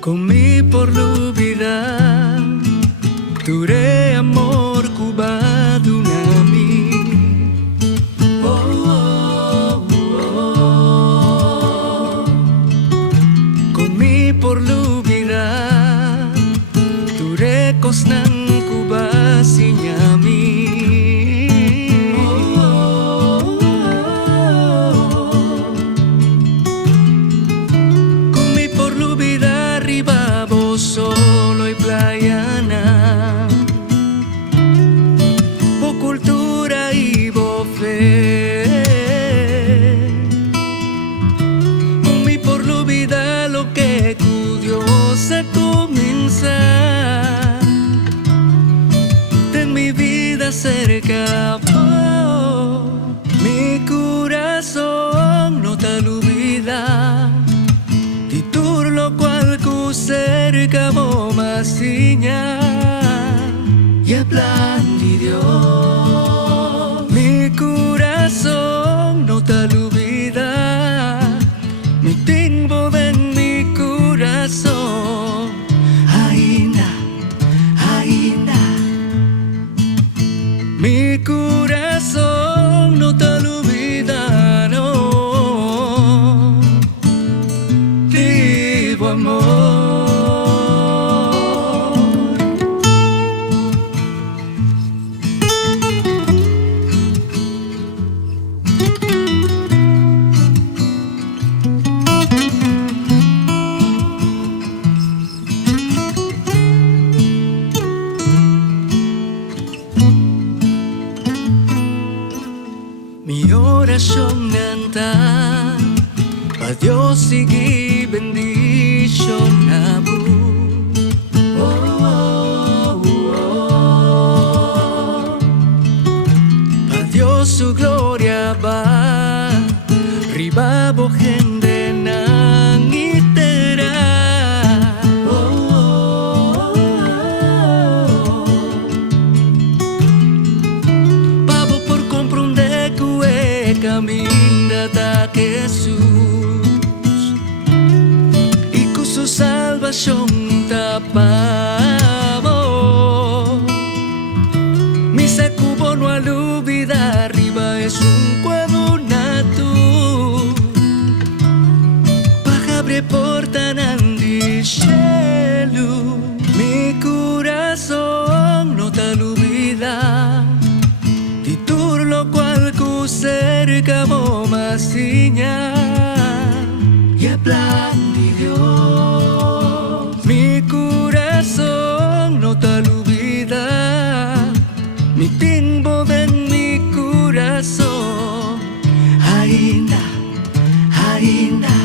Comí por olvidar, duré amor cubado una mí. Comí por olvidar, duré cosnan cubasinya mí. Comí por olvidar Ribabo solo y playana, por cultura y por fe. Comí por la vida lo que Dios a comenzar de mi vida cerca. Mi corazón no te olvida y tú lo cual cerca más siña y el plan de Dios. Mi corazón no te olvida, mi tiempo en mi corazón. Ainda, ainda, mi corazón no te olvida, no. Vivo amor. Mi oración canta, a Dios sigue bendición abu. A Dios su gloria va, Ribabo gente nangitera. Pabo por comprender que camina a Jesús y con su salvación tapamos. Mi sacubo no al olvidar, arriba es un cuadro nato. Paja abre porta nandi shelu. Mi corazón no te olvida, y tú lo cual cerca más siña y el plan de Dios. Mi corazón no te olvida, mi tiempo en mi corazón. Ainda, ainda.